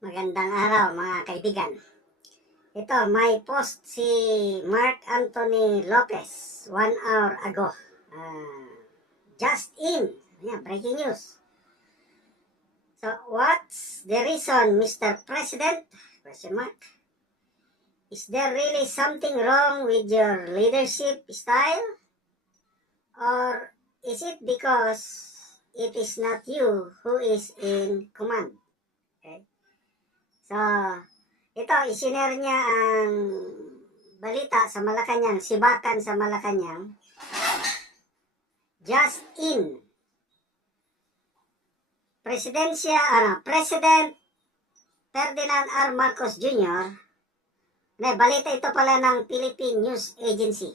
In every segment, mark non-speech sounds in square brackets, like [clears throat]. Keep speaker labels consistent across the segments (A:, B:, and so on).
A: Magandang araw mga kaibigan. Ito, may post si Mark Anthony Lopez one hour ago. Ah, just in. Yeah, breaking news. So, what's the reason, Mr. President? Question mark. Is there really something wrong with your leadership style? Or is it because it is not you who is in command? Okay. So, ito, isinare niya ang balita sa Malacanang, sibakan sa Malacanang. Just in. Presidensya, ano, President Ferdinand R. Marcos Jr. Na, balita ito pala ng Philippine News Agency.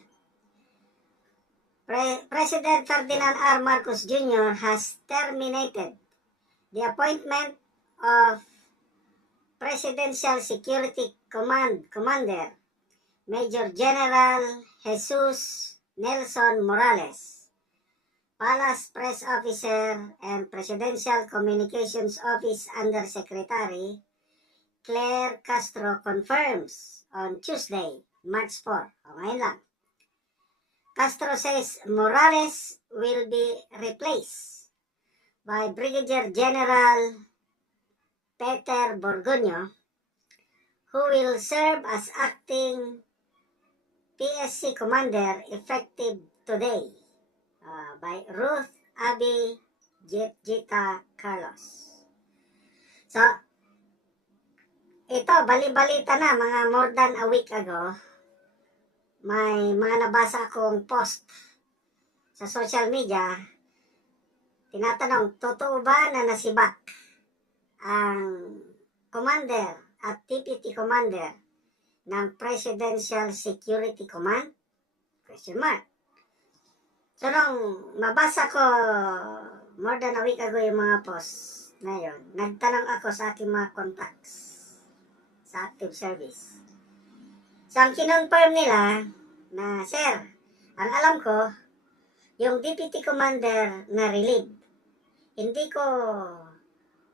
A: Pre- President Ferdinand R. Marcos Jr. has terminated the appointment of Presidential Security Command Commander Major General Jesus Nelson Morales, Palace Press Officer and Presidential Communications Office Undersecretary Claire Castro confirms on Tuesday, March 4. O, ngayon lang. Castro says Morales will be replaced by Brigadier General Peter Borgonyo, who will serve as acting PSC commander effective today uh, by Ruth Abby Jit Jita Carlos. So, ito, bali-balita na mga more than a week ago, may mga nabasa akong post sa social media, tinatanong, totoo ba na nasibak ang commander at deputy commander ng Presidential Security Command? Question mark. So, nung mabasa ko more than a week ago yung mga post na yun, nagtanong ako sa aking mga contacts sa active service. So, ang kinonfirm nila na, Sir, ang alam ko, yung deputy commander na relieve, hindi ko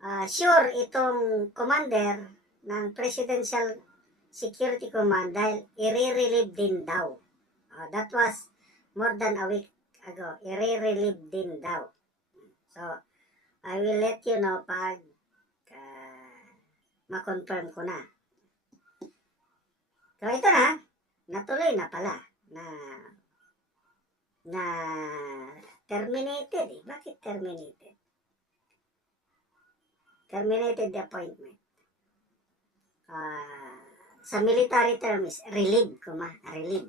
A: ah, sure itong commander ng Presidential Security Command dahil i-relieve din daw. Ah, that was more than a week ago. I-relieve din daw. So, I will let you know pag ah, ma-confirm ko na. So, ito na. Natuloy na pala na na terminated eh. Bakit terminated? Terminated the appointment. Ah, sa military term is relieve, kuma, relieve.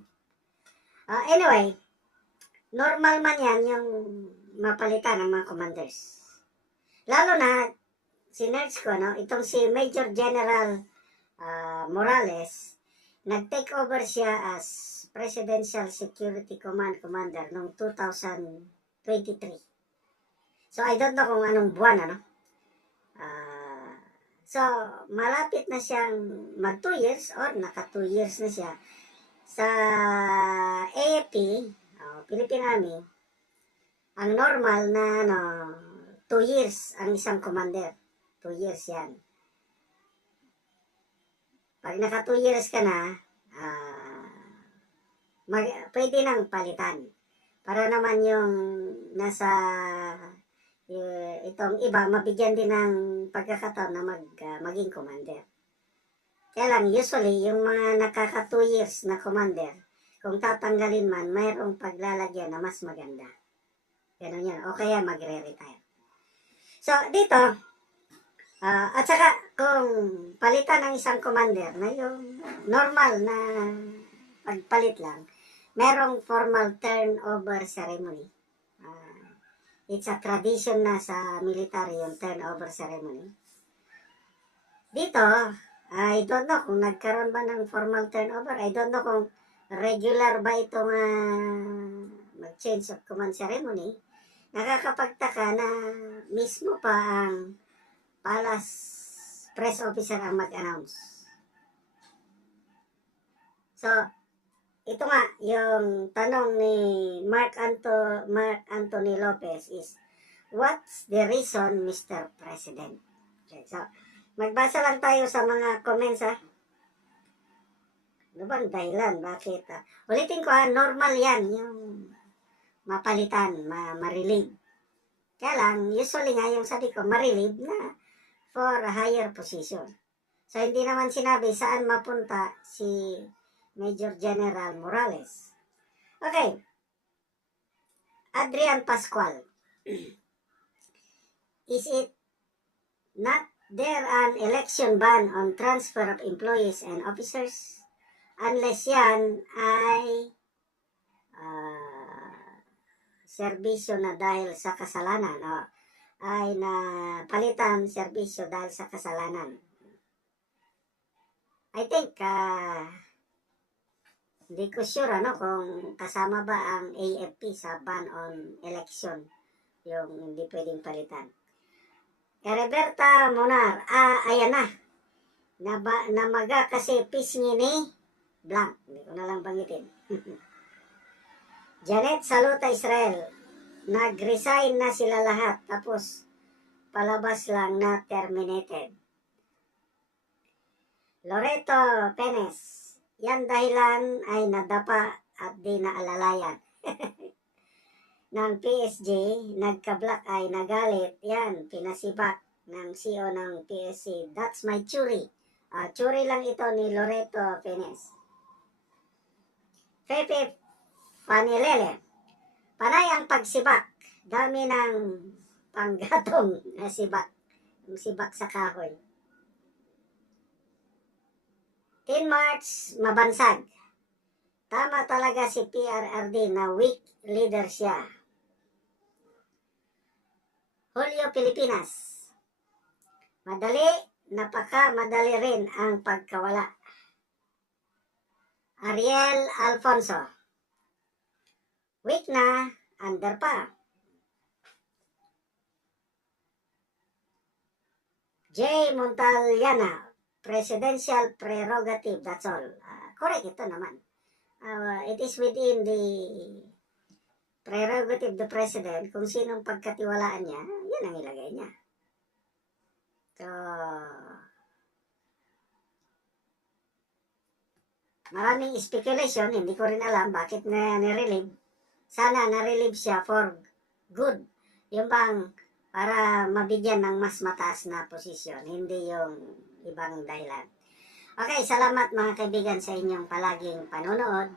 A: Ah, anyway, normal man yan yung mapalitan ng mga commanders. Lalo na, sinerge ko, no, itong si Major General ah, Morales, nag-take over siya as Presidential Security Command Commander noong 2023. So, I don't know kung anong buwan, ano. So, malapit na siyang mag 2 years or naka 2 years na siya sa AFP, oh, Philippine Army. Ang normal na ano, 2 years ang isang commander. 2 years yan. Pag naka 2 years ka na, ah, mag, pwede nang palitan. Para naman yung nasa eh, itong iba, mabigyan din ng pagkakataon na mag, ah, maging commander. Kaya lang, usually, yung mga nakaka 2 years na commander, kung tatanggalin man, mayroong paglalagyan na mas maganda. Ganun yan. O kaya magre-retire. So, dito, ah, at saka, kung palitan ng isang commander na yung normal na pagpalit lang, merong formal turnover ceremony. It's a tradition na sa military yung turnover ceremony. Dito, I don't know kung nagkaroon ba ng formal turnover. I don't know kung regular ba itong ah, mag-change of command ceremony. Nakakapagtaka na mismo pa ang palace press officer ang mag-announce. So, ito nga, yung tanong ni Mark, Anto, Mark Anthony Lopez is, What's the reason, Mr. President? Okay, so, Magbasa lang tayo sa mga comments ha. Ano bang dahilan? Bakit? ah? ulitin ko ha, normal yan. Yung mapalitan, ma marilib. Kaya lang, usually nga yung sabi ko, marilib na for a higher position. So, hindi naman sinabi saan mapunta si Major General Morales. Okay. Adrian Pascual. [clears throat] Is it not there an election ban on transfer of employees and officers? Unless yan ay ah, serbisyo na dahil sa kasalanan o ay na palitan serbisyo dahil sa kasalanan. I think ah, hindi ko sure ano kung kasama ba ang AFP sa ban on election yung hindi pwedeng palitan. Ereberta Monar, ah, ayan na. Naba, namaga kasi pisngi ni blank. Hindi ko na lang bangitin. [laughs] Janet Saluta Israel, nag-resign na sila lahat tapos palabas lang na terminated. Loreto Penes, yan dahilan ay nadapa at di naalalayan. [laughs] ng PSG, nagka-black ay nagalit, yan, pinasibak ng CEO ng PSG. That's my churi. Ah, churi lang ito ni Loreto Penes. Pepe Panilele, panay ang pagsibak. Dami ng panggatong na sibak. Yung sibak sa kahoy. 10 March, mabansag. Tama talaga si PRRD na weak leader siya. Julio Pilipinas. Madali, napaka madali rin ang pagkawala. Ariel Alfonso. Weak na, under pa. J. Montaliana. Presidential prerogative, that's all. Ah, correct ito naman. Ah, it is within the prerogative the president kung sinong pagkatiwalaan niya, yan ang ilagay niya. So, maraming speculation, hindi ko rin alam bakit na nirelieve. Sana nirelieve siya for good. Yung bang para mabigyan ng mas mataas na posisyon, hindi yung ibang dahilan. Okay, salamat mga kaibigan sa inyong palaging panonood.